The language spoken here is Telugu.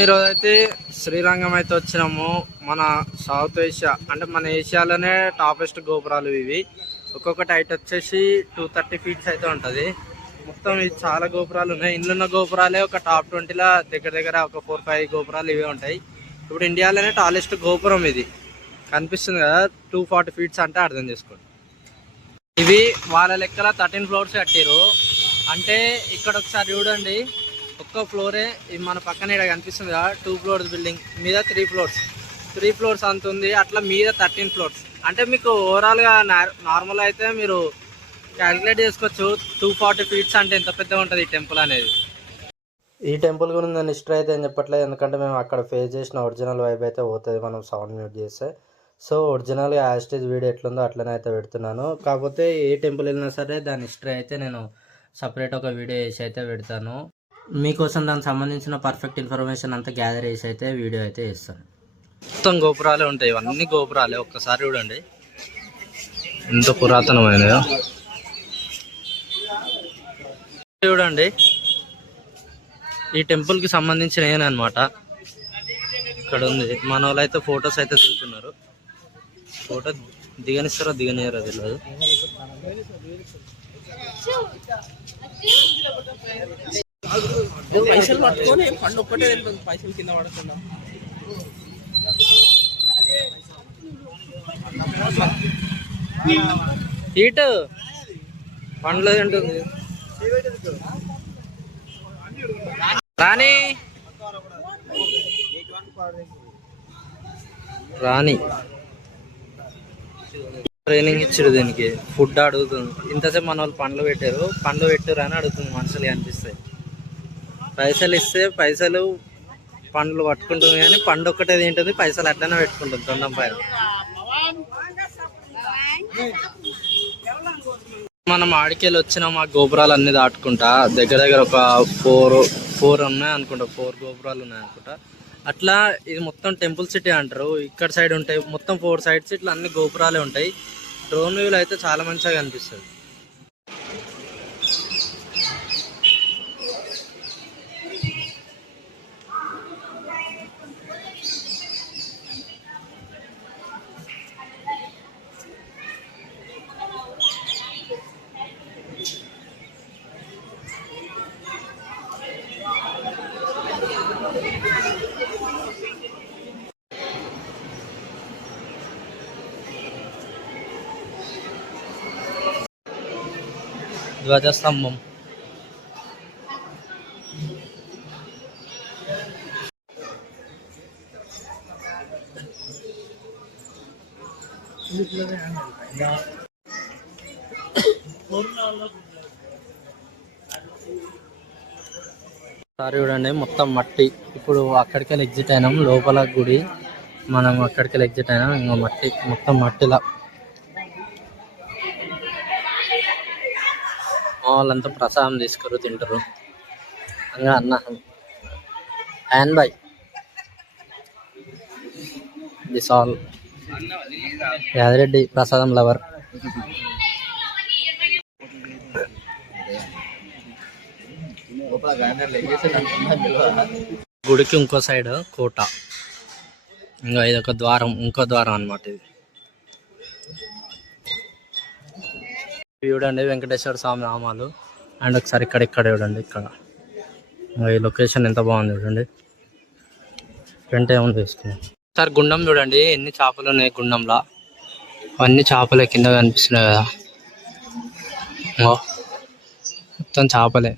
ఈరోజు అయితే శ్రీరంగం అయితే వచ్చినాము. మన సౌత్ ఏషియా అంటే మన ఏషియాలోనే టాపెస్ట్ గోపురాలు ఇవి. ఒక్కొక్కటి హైట్ వచ్చేసి 230 ఫీట్స్ అయితే ఉంటుంది. మొత్తం ఇది చాలా గోపురాలు ఉన్నాయి. ఇందులో గోపురాలే ఒక టాప్ 20లా దగ్గర ఒక 4-5 గోపురాలు ఇవే ఉంటాయి. ఇప్పుడు ఇండియాలోనే టాలెస్ట్ గోపురం ఇది కనిపిస్తుంది కదా, 240 ఫీట్స్ అంటే అర్థం చేసుకోండి. ఇవి వాళ్ళ లెక్కల 13 ఫ్లోర్స్ కట్టారు. అంటే ఇక్కడ ఒకసారి చూడండి, ఒక్క ఫ్లోరే మన పక్కన ఇక్కడ కనిపిస్తుంది కదా, 2 ఫ్లోర్స్ బిల్డింగ్ మీద 3 ఫ్లోర్స్ అంత ఉంది. అట్లా మీద 13 ఫ్లోర్స్. అంటే మీకు ఓవరాల్గా నార్మల్ అయితే మీరు క్యాలిక్యులేట్ చేసుకోవచ్చు 240 ఫీట్స్ అంటే ఎంత పెద్దగా ఉంటుంది ఈ టెంపుల్ అనేది. ఈ టెంపుల్ గురించి నేను హిస్టరీ అయితే ఏం చెప్పట్లేదు, ఎందుకంటే మేము అక్కడ ఫేస్ చేసిన ఒరిజినల్ వైబ్ అయితే పోతుంది మనం సౌండ్ మ్యూట్ చేస్తే. సో ఒరిజినల్గా యాస్టేజ్ వీడియో ఎట్లుందో అట్లనే అయితే పెడుతున్నాను. కాకపోతే ఏ టెంపుల్ వెళ్ళినా సరే దాని హిస్టరీ అయితే నేను సపరేట్ ఒక వీడియో వేసి అయితే పెడతాను. మీకోసం దానికి సంబంధించిన పర్ఫెక్ట్ ఇన్ఫర్మేషన్ అంతా గ్యాదర్ చేసి అయితే వీడియో అయితే ఇస్తాను. మొత్తం గోపురాలే ఉంటాయి, ఇవన్నీ గోపురాలే. ఒక్కసారి చూడండి ఎంత పురాతనమైనదో చూడండి. ఈ టెంపుల్కి సంబంధించిన ఏనమాట ఇక్కడ ఉంది. మన వాళ్ళు అయితే ఫొటోస్ అయితే చూస్తున్నారు. ఫోటో దిగనిస్తారో దిగనియరో తెలియదు. పైసలు పట్టుకొని పండు ఒక్కటే పైసలు కింద పడుతున్నాం. హీట్ పండ్లు ఉంటుంది. రాణి ట్రైనింగ్ ఇచ్చారు, దీనికి ఫుడ్ అడుగుతుంది. ఇంతసేపు మన వాళ్ళు పండ్లు పెట్టారు అని అడుగుతుంది. మనుషులు కనిపిస్తాయి, పైసలు ఇస్తే పైసలు పండ్లు పట్టుకుంటుంది, కానీ పండు ఒక్కటే తింటుంది, పైసలు అట్లనే పెట్టుకుంటుంది తొండం పైన. మనం ఆడికెళ్ళి వచ్చిన మా గోపురాలు అన్ని దాటుకుంటా దగ్గర ఒక 4 ఉన్నాయి అనుకుంటా, 4 గోపురాలు ఉన్నాయి అనుకుంటా. అట్లా ఇది మొత్తం టెంపుల్ సిటీ అంటారు. ఇక్కడ సైడ్ ఉంటాయి మొత్తం 4 సైడ్స్, ఇట్లా అన్ని గోపురాలే ఉంటాయి. డ్రోన్ వ్యూలు అయితే చాలా మంచిగా కనిపిస్తుంది. ధ్వజస్తంభం సారీ చూడండి, మొత్తం మట్టి. ఇప్పుడు అక్కడికెళ్ళి ఎగ్జిట్ అయినాం, లోపల గుడి. మనం అక్కడికెళ్ళి ఎగ్జిట్ అయినాం, ఇంకా మట్టి, మొత్తం మట్టిలా. వాళ్ళంతా ప్రసాదం తీసుకురు తింటారు. ఇంకా అన్న hand by this all Yadireddy ప్రసాదం లవర్. గుడికి ఇంకో సైడ్ కోట, ఇంకా ఇదొక ద్వారం, ఇంకో ద్వారం అన్నమాట ఇది. చూడండి వెంకటేశ్వర స్వామి నామాలు. అండ్ ఒకసారి ఇక్కడ చూడండి, ఇక్కడ ఈ లొకేషన్ ఎంత బాగుంది చూడండి. ఫ్రంట్ ఏమో తీసుకున్నాం. ఒకసారి గుండం చూడండి, ఎన్ని చేపలు ఉన్నాయి గుండంలా. అవన్నీ చేపలే కింద కనిపిస్తున్నాయి కదా, మొత్తం చేపలే.